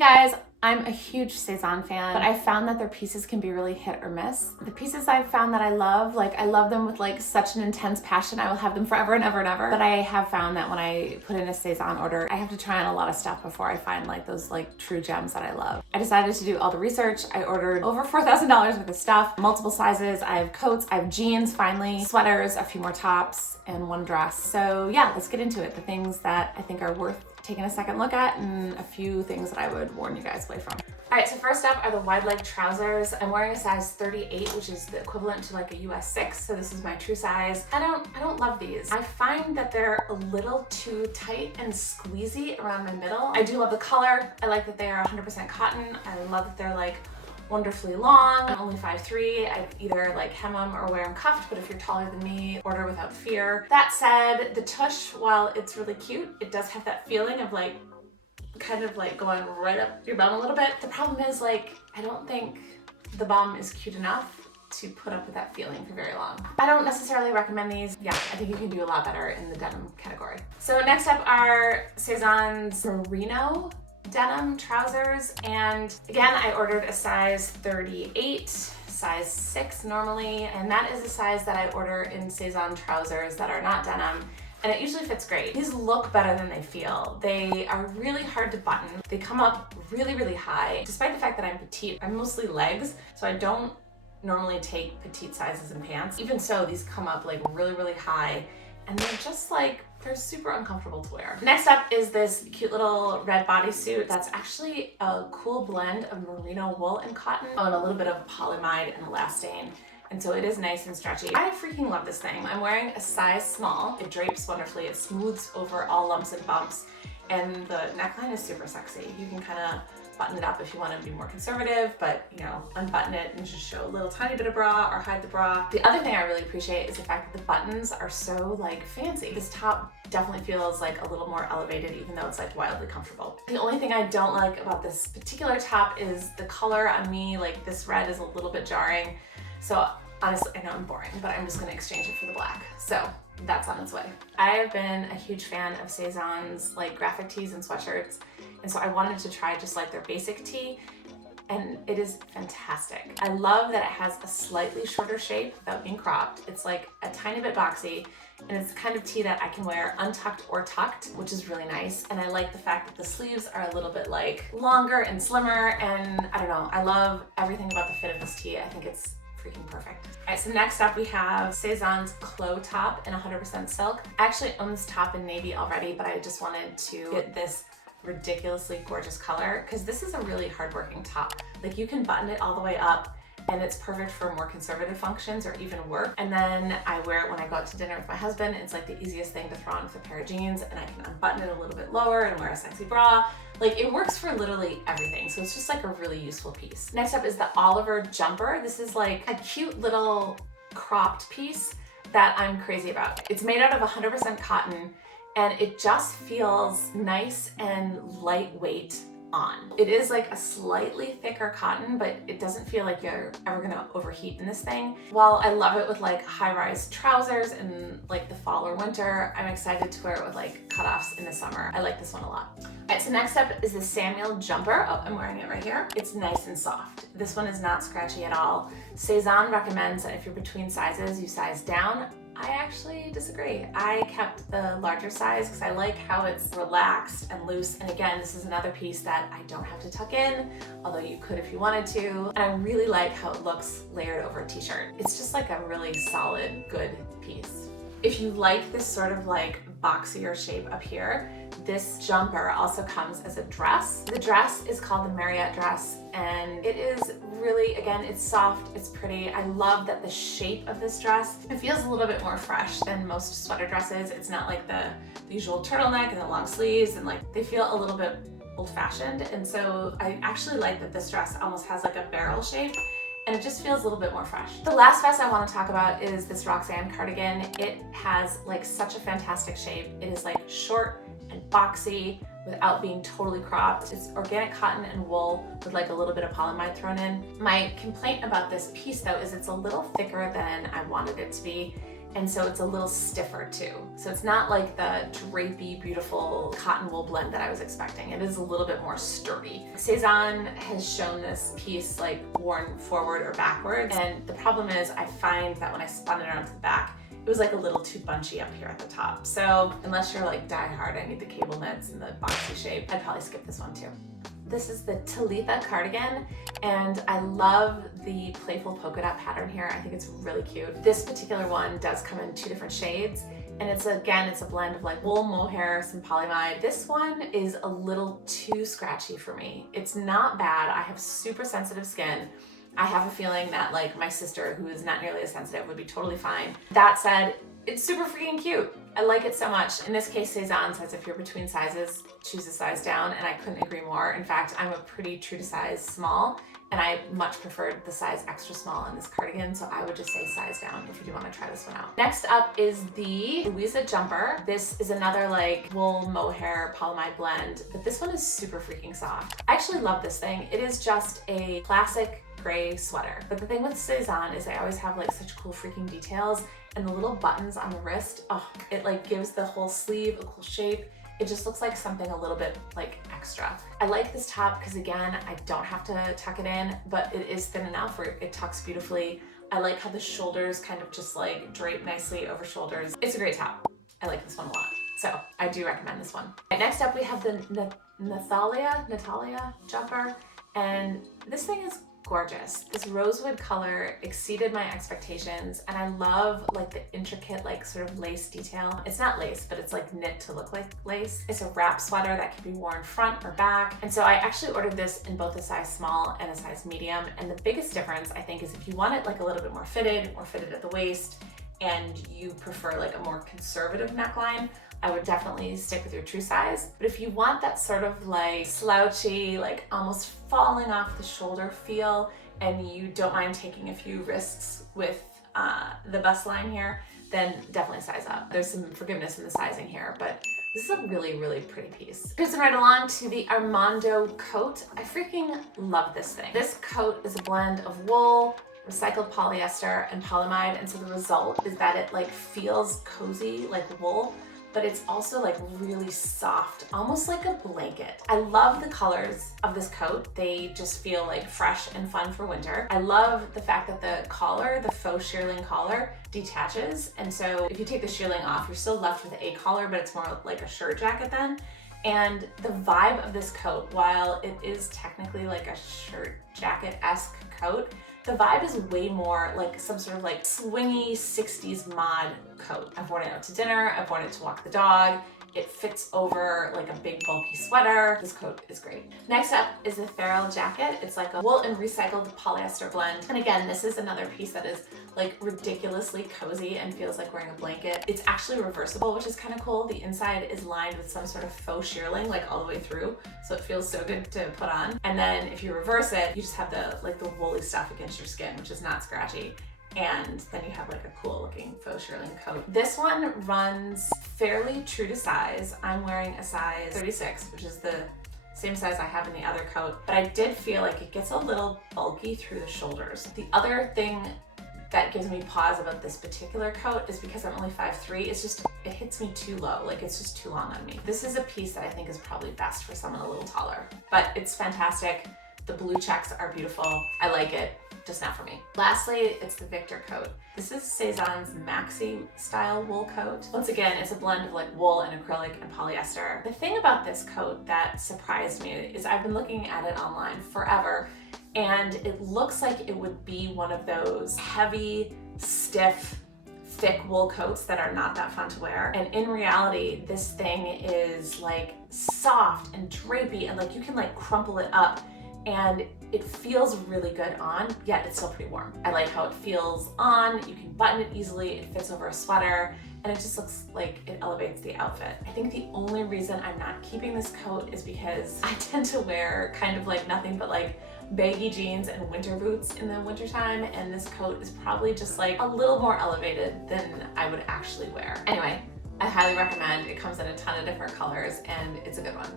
guys, I'm a huge Sezane fan, but I found that their pieces can be really hit or miss. The pieces I've found that I love them with like such an intense passion. I will have them forever and ever and ever. But I have found that when I put in a Sezane order, I have to try on a lot of stuff before I find like those like true gems that I love. I decided to do all the research. I ordered over $4,000 worth of stuff, multiple sizes. I have coats, I have jeans, finally, sweaters, a few more tops, and one dress. So yeah, let's get into it. The things that I think are worth taking a second look at and a few things that I would warn you guys away from. All right, so first up are the wide leg trousers. I'm wearing a size 38, which is the equivalent to like a US 6, so this is my true size. I don't love these. I find that they're a little too tight and squeezy around my middle. I do love the color. I like that they are 100% cotton. I love that they're like wonderfully long. I'm only 5'3". I either like hem them or wear them cuffed, but if you're taller than me, order without fear. That said, the tush, while it's really cute, it does have that feeling of like kind of like going right up your bum a little bit. The problem is like, I don't think the bum is cute enough to put up with that feeling for very long. I don't necessarily recommend these. Yeah, I think you can do a lot better in the denim category. So next up are Sezane's merino denim trousers, and again I ordered a size 38, size 6 normally, and that is the size that I order in Sezane trousers that are not denim, and it usually fits great. These look better than they feel. They are really hard to button. They come up really high. Despite the fact that I'm petite, I'm mostly legs, so I don't normally take petite sizes in pants. Even so, these come up like really high, and they're just like, they're super uncomfortable to wear. Next up is this cute little red bodysuit that's actually a cool blend of merino wool and cotton, and a little bit of polyamide and elastane. And so it is nice and stretchy. I freaking love this thing. I'm wearing a size small. It drapes wonderfully. It smooths over all lumps and bumps. And the neckline is super sexy. You can kind of button it up if you want to be more conservative, but you know, unbutton it and just show a little tiny bit of bra or hide the bra. The other thing I really appreciate is the fact that the buttons are so like fancy. This top definitely feels like a little more elevated, even though it's like wildly comfortable. The only thing I don't like about this particular top is the color on me. Like this red is a little bit jarring. So honestly, I know I'm boring, but I'm just gonna exchange it for the black. So that's on its way. I have been a huge fan of Sezane's like graphic tees and sweatshirts, and so I wanted to try just like their basic tee, and it is fantastic. I love that it has a slightly shorter shape without being cropped. It's like a tiny bit boxy, and it's the kind of tee that I can wear untucked or tucked, which is really nice. And I like the fact that the sleeves are a little bit like longer and slimmer, and I don't know, I love everything about the fit of this tee. I think it's freaking perfect. All right, so next up we have Sezane's chlo top in 100% silk. I actually own this top in navy already, but I just wanted to get this ridiculously gorgeous color because this is a really hardworking top. Like you can button it all the way up, and it's perfect for more conservative functions or even work. And then I wear it when I go out to dinner with my husband. It's like the easiest thing to throw on with a pair of jeans, and I can unbutton it a little bit lower and wear a sexy bra. Like it works for literally everything. So it's just like a really useful piece. Next up is the Oliver jumper. This is like a cute little cropped piece that I'm crazy about. It's made out of 100% cotton, and it just feels nice and lightweight on. It is like a slightly thicker cotton, but it doesn't feel like you're ever gonna overheat in this thing. While I love it with like high-rise trousers in like the fall or winter, I'm excited to wear it with like cutoffs in the summer. I like this one a lot. All right, so next up is the Samuel jumper. Oh, I'm wearing it right here. It's nice and soft. This one is not scratchy at all. Sezane recommends that if you're between sizes, you size down. I actually disagree. I kept the larger size because I like how it's relaxed and loose. And again, this is another piece that I don't have to tuck in, although you could if you wanted to. And I really like how it looks layered over a t-shirt. It's just like a really solid, good piece. If you like this sort of like boxier shape up here, this jumper also comes as a dress. The dress is called the Mariette dress, and it is really, again, it's soft, it's pretty. I love that the shape of this dress, it feels a little bit more fresh than most sweater dresses. It's not like the usual turtleneck and the long sleeves, and like they feel a little bit old-fashioned. And so I actually like that this dress almost has like a barrel shape, and it just feels a little bit more fresh. The last vest I want to talk about is this Roxane cardigan. It has like such a fantastic shape. It is like short and boxy without being totally cropped. It's organic cotton and wool with like a little bit of polyamide thrown in. My complaint about this piece though is it's a little thicker than I wanted it to be. and so it's a little stiffer too. So it's not like the drapey, beautiful cotton wool blend that I was expecting. It is a little bit more sturdy. Sezane has shown this piece like worn forward or backwards, and the problem is I find that when I spun it around to the back, it was like a little too bunchy up here at the top. So unless you're like die hard, I need the cable knits and the boxy shape, I'd probably skip this one too. This is the Talitha cardigan, and I love the playful polka dot pattern here. I think it's really cute. This particular one does come in 2 different shades, and it's a blend of like wool, mohair, some polyamide. This one is a little too scratchy for me. It's not bad. I have super sensitive skin. I have a feeling that like my sister, who is not nearly as sensitive, would be totally fine. That said, it's super freaking cute. I like it so much. In this case, Sezane says if you're between sizes, choose a size down, and I couldn't agree more. In fact, I'm a pretty true to size small, and I much preferred the size extra small in this cardigan, so I would just say size down if you do want to try this one out. Next up is the Louisa jumper. This is another like wool mohair polyamide blend, but this one is super freaking soft. I actually love this thing. It is just a classic gray sweater. But the thing with Sezane is they always have like such cool freaking details, and the little buttons on the wrist, oh, it like gives the whole sleeve a cool shape. It just looks like something a little bit like extra. I like this top because again, I don't have to tuck it in, but it is thin enough where it tucks beautifully. I like how the shoulders kind of just like drape nicely over shoulders. It's a great top. I like this one a lot. So I do recommend this one. Right, next up we have the Nathalia jumper, and this thing is gorgeous. This rosewood color exceeded my expectations, and I love like the intricate like sort of lace detail. It's not lace, but it's like knit to look like lace. It's a wrap sweater that can be worn front or back, and so I actually ordered this in both a size small and a size medium, and the biggest difference I think is if you want it like a little bit more fitted at the waist, and you prefer like a more conservative neckline, I would definitely stick with your true size. But if you want that sort of like slouchy, like almost falling off the shoulder feel, and you don't mind taking a few risks with the bust line here, then definitely size up. There's some forgiveness in the sizing here, but this is a really, really pretty piece. Cruising right along to the Armando coat. I freaking love this thing. This coat is a blend of wool, recycled polyester, and polyamide, and so the result is that it like feels cozy like wool, but it's also like really soft, almost like a blanket. I love the colors of this coat. They just feel like fresh and fun for winter. I love the fact that the collar, the faux shearling collar, detaches, and so if you take the shearling off, you're still left with a collar, but it's more like a shirt jacket then. And the vibe of this coat, while it is technically like a shirt jacket-esque coat, the vibe is way more like some sort of like swingy 60s mod coat. I've worn it out to dinner, I've worn it to walk the dog. It fits over like a big bulky sweater. This coat is great. Next up is the farel jacket. It's like a wool and recycled polyester blend. And again, this is another piece that is like ridiculously cozy and feels like wearing a blanket. It's actually reversible, which is kind of cool. The inside is lined with some sort of faux shearling like all the way through, so it feels so good to put on. And then if you reverse it, you just have the woolly stuff against your skin, which is not scratchy. And then you have like a cool looking faux shearling coat. This one runs fairly true to size. I'm wearing a size 36, which is the same size I have in the other coat, but I did feel like it gets a little bulky through the shoulders. The other thing that gives me pause about this particular coat is because I'm only 5'3", it's just, it hits me too low, like it's just too long on me. This is a piece that I think is probably best for someone a little taller, but it's fantastic. The blue checks are beautiful. I like it. Just not for me. Lastly, it's the Viktor coat. This is Sezane's maxi style wool coat. Once again, it's a blend of like wool and acrylic and polyester. The thing about this coat that surprised me is I've been looking at it online forever, and it looks like it would be one of those heavy, stiff, thick wool coats that are not that fun to wear. And in reality, this thing is like soft and drapey, and like you can like crumple it up, and it feels really good on, yet it's still pretty warm. I like how it feels on. You can button it easily, it fits over a sweater, and it just looks like it elevates the outfit. I think the only reason I'm not keeping this coat is because I tend to wear kind of like nothing but like baggy jeans and winter boots in the wintertime, and this coat is probably just like a little more elevated than I would actually wear. Anyway, I highly recommend. It comes in a ton of different colors, and it's a good one.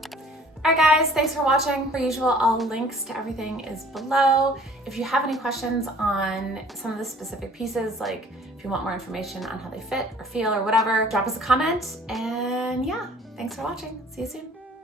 All right guys, thanks for watching. Per usual, all links to everything is below. If you have any questions on some of the specific pieces, like if you want more information on how they fit or feel or whatever, drop us a comment. And yeah, thanks for watching. See you soon.